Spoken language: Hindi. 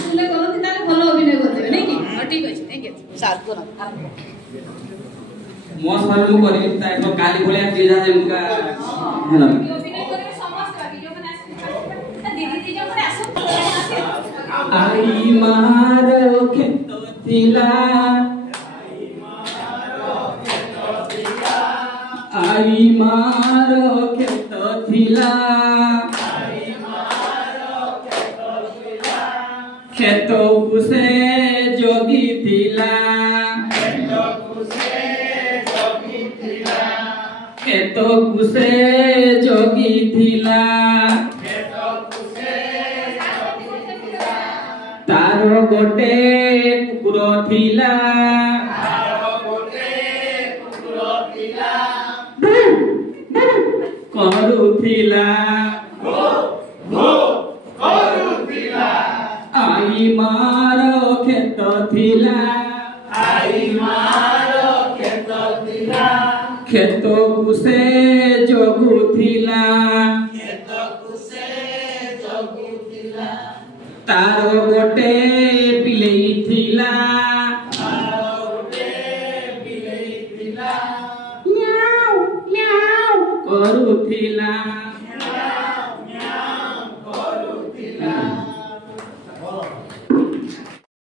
स्कूल करते ताले भलो अभिनय करते नहीं कि ठीक अछि थैंक यू सार को मो सर मु करी ताइप काली भलिया जेजा जेमका हेला अभिनय करे समस्त वीडियो बना आसी दीदी दीदी जो आसो आई मारो खेत थिला आई मारो खेत थिला खेत कुसे जोगी थिला खेत कुसे जोगी थिला तारो गोटे कुकुर थिला करुथिला आई मारो खेत थिला खेत कुसे जोगु थिला तारो गोटे बिलेई थिला म्याऊ म्याऊ करुथिला